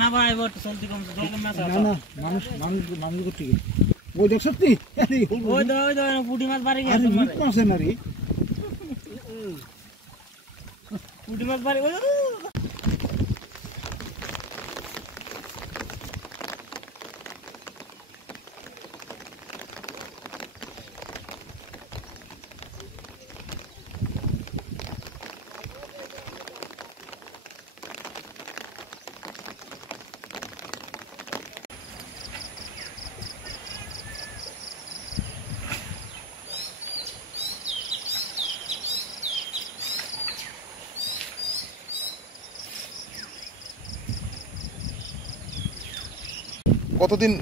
না ভাই এবার চলতে কম জল কম না না মানুষ মানুষ মানুষ করতে গেল ওই দেখ সত্যি ওই দো পুঁটি মাছ বাড়ি গেছে মিট মাছ না রে পুঁটি মাছ বাড়ি ওই কতদিন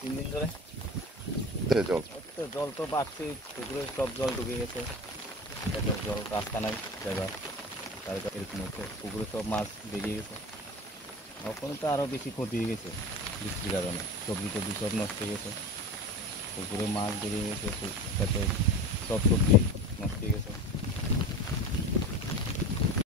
3 দিন ধরে জল জল তো বাড়ছে, পুকুরে সব জল ঢুকে গেছে, জল রাস্তা নাই জায়গা, তারপর এরকম হচ্ছে পুকুরে সব মাছ বেরিয়ে গেছে। ওখানে তো আরও বেশি ক্ষতি হয়ে গেছে বৃষ্টির কারণে, সবজি টবজি সব নষ্ট হয়ে গেছে, পুকুরে মাছ বেরিয়ে গেছে, সাথে সব সবজি নষ্ট হয়ে গেছে।